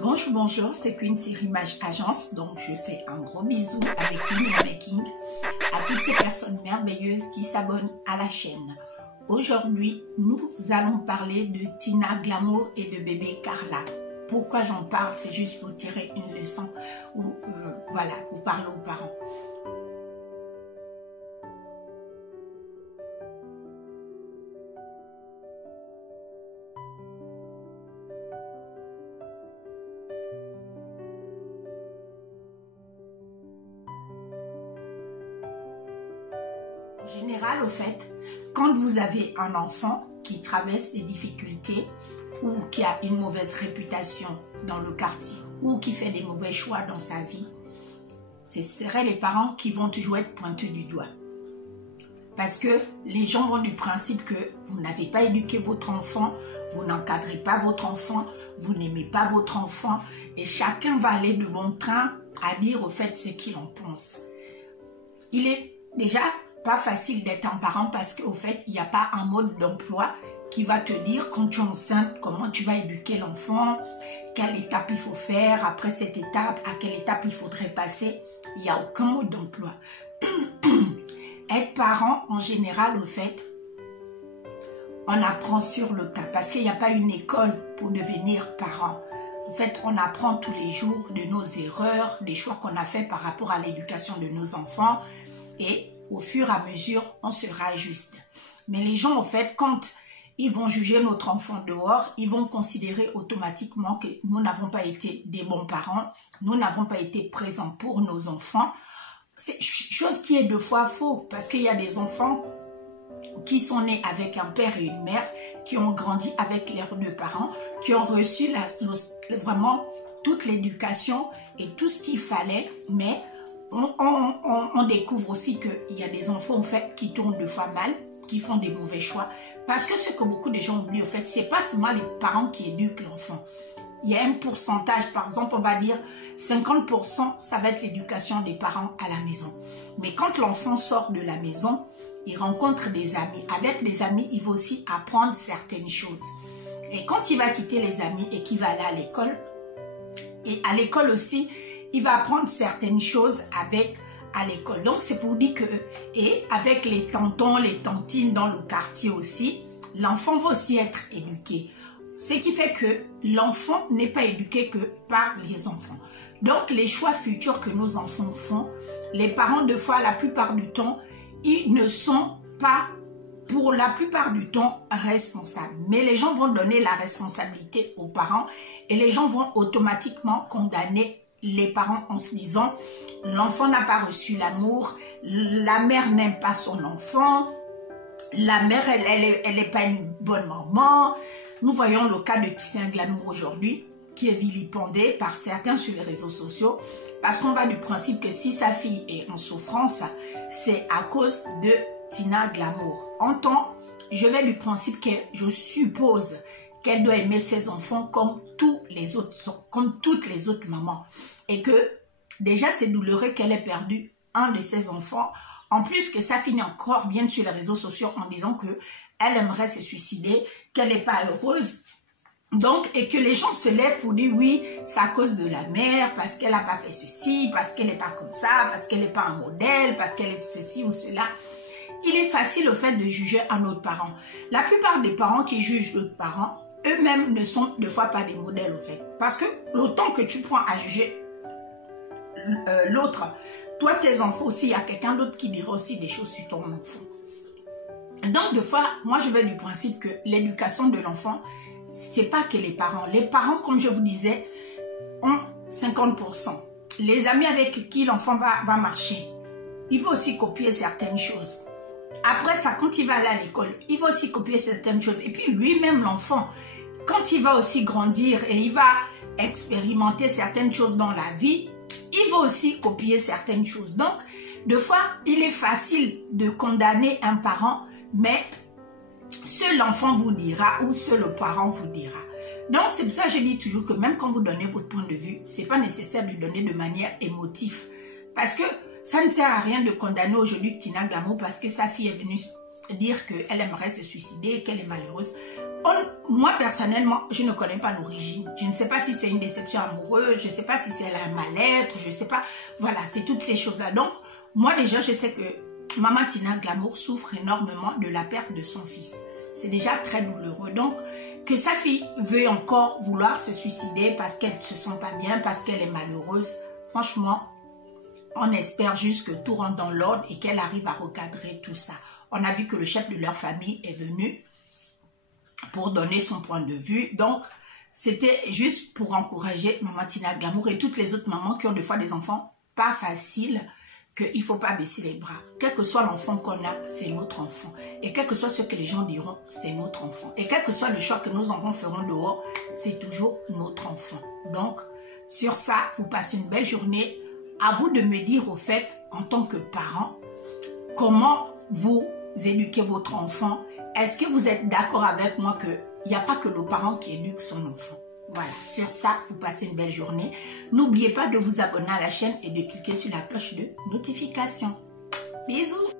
Bonjour, bonjour, c'est Quincy Rimage Agence, donc je fais un gros bisou avec Queen Making à toutes ces personnes merveilleuses qui s'abonnent à la chaîne. Aujourd'hui, nous allons parler de Tina Glamour et de bébé Carla. Pourquoi j'en parle? C'est juste pour tirer une leçon ou voilà, pour parler aux parents. En général, au fait, quand vous avez un enfant qui traverse des difficultés ou qui a une mauvaise réputation dans le quartier ou qui fait des mauvais choix dans sa vie, ce seraient les parents qui vont toujours être pointés du doigt. Parce que les gens vont du principe que vous n'avez pas éduqué votre enfant, vous n'encadrez pas votre enfant, vous n'aimez pas votre enfant et chacun va aller de bon train à dire au fait ce qu'il en pense. Il est déjà pas facile d'être un parent parce qu'au fait, il n'y a pas un mode d'emploi qui va te dire quand tu es enceinte, comment tu vas éduquer l'enfant, quelle étape il faut faire, après cette étape, à quelle étape il faudrait passer. Il n'y a aucun mode d'emploi. Être parent, en général, au fait, on apprend sur le tas parce qu'il n'y a pas une école pour devenir parent. En fait, on apprend tous les jours de nos erreurs, des choix qu'on a fait par rapport à l'éducation de nos enfants et au fur et à mesure, on se réajuste. Mais les gens, en fait, quand ils vont juger notre enfant dehors, ils vont considérer automatiquement que nous n'avons pas été des bons parents, nous n'avons pas été présents pour nos enfants. C'est chose qui est deux fois faux, parce qu'il y a des enfants qui sont nés avec un père et une mère, qui ont grandi avec leurs deux parents, qui ont reçu vraiment toute l'éducation et tout ce qu'il fallait, mais on découvre aussi qu'il y a des enfants en fait qui tournent deux fois mal, qui font des mauvais choix. Parce que ce que beaucoup de gens oublient, en fait, c'est pas seulement les parents qui éduquent l'enfant. Il y a un pourcentage, par exemple, on va dire 50%, ça va être l'éducation des parents à la maison. Mais quand l'enfant sort de la maison, il rencontre des amis. Avec les amis, il va aussi apprendre certaines choses. Et quand il va quitter les amis et qu'il va aller à l'école, et à l'école aussi, il va apprendre certaines choses à l'école. Donc, c'est pour dire que, et avec les tontons, les tantines dans le quartier aussi, l'enfant va aussi être éduqué. Ce qui fait que l'enfant n'est pas éduqué que par les enfants. Donc, les choix futurs que nos enfants font, les parents, de fois, la plupart du temps, ils ne sont pas, pour la plupart du temps, responsables. Mais les gens vont donner la responsabilité aux parents et les gens vont automatiquement condamner les parents en se disant l'enfant n'a pas reçu l'amour, la mère n'aime pas son enfant, la mère elle n'est pas une bonne maman. Nous voyons le cas de Tina Glamour aujourd'hui qui est vilipendée par certains sur les réseaux sociaux parce qu'on va du principe que si sa fille est en souffrance, c'est à cause de Tina Glamour. En temps, je vais du principe que je suppose qu'elle doit aimer ses enfants comme toutes les autres mamans. Et que déjà c'est douloureux qu'elle ait perdu un de ses enfants. En plus que sa fille encore vienne sur les réseaux sociaux en disant qu'elle aimerait se suicider, qu'elle n'est pas heureuse. Donc, et que les gens se lèvent pour dire oui, c'est à cause de la mère, parce qu'elle n'a pas fait ceci, parce qu'elle n'est pas comme ça, parce qu'elle n'est pas un modèle, parce qu'elle est ceci ou cela. Il est facile au fait de juger un autre parent. La plupart des parents qui jugent d'autres parents, eux-mêmes ne sont deux fois pas des modèles au fait. Parce que le temps que tu prends à juger l'autre, toi tes enfants aussi, il y a quelqu'un d'autre qui dira aussi des choses sur ton enfant. Donc deux fois, moi je vais du principe que l'éducation de l'enfant, c'est pas que les parents. Les parents, comme je vous disais, ont 50%. Les amis avec qui l'enfant va marcher, il va aussi copier certaines choses. Après ça, quand il va aller à l'école, il va aussi copier certaines choses. Et puis lui-même, l'enfant, quand il va aussi grandir et il va expérimenter certaines choses dans la vie, il va aussi copier certaines choses. Donc, deux fois, il est facile de condamner un parent, mais seul l'enfant vous dira ou seul le parent vous dira. Donc, c'est pour ça que je dis toujours que même quand vous donnez votre point de vue, ce n'est pas nécessaire de le donner de manière émotive. Parce que ça ne sert à rien de condamner aujourd'hui Tina Glamour parce que sa fille est venue dire qu'elle aimerait se suicider, qu'elle est malheureuse. moi, personnellement, je ne connais pas l'origine. Je ne sais pas si c'est une déception amoureuse, je ne sais pas si c'est un mal-être, je ne sais pas. Voilà, c'est toutes ces choses-là. Donc, moi déjà, je sais que Maman Tina Glamour souffre énormément de la perte de son fils. C'est déjà très douloureux. Donc, que sa fille veut encore vouloir se suicider parce qu'elle ne se sent pas bien, parce qu'elle est malheureuse, franchement, on espère juste que tout rentre dans l'ordre et qu'elle arrive à recadrer tout ça. On a vu que le chef de leur famille est venu pour donner son point de vue. Donc, c'était juste pour encourager Maman Tina Glamour et toutes les autres mamans qui ont des fois des enfants pas faciles, qu'il ne faut pas baisser les bras. Quel que soit l'enfant qu'on a, c'est notre enfant. Et quel que soit ce que les gens diront, c'est notre enfant. Et quel que soit le choix que nos enfants feront dehors, c'est toujours notre enfant. Donc, sur ça, vous passez une belle journée. À vous de me dire au fait, en tant que parent, comment vous éduquez votre enfant. Est-ce que vous êtes d'accord avec moi qu'il n'y a pas que le parent qui éduque son enfant? Voilà, sur ça, vous passez une belle journée. N'oubliez pas de vous abonner à la chaîne et de cliquer sur la cloche de notification. Bisous!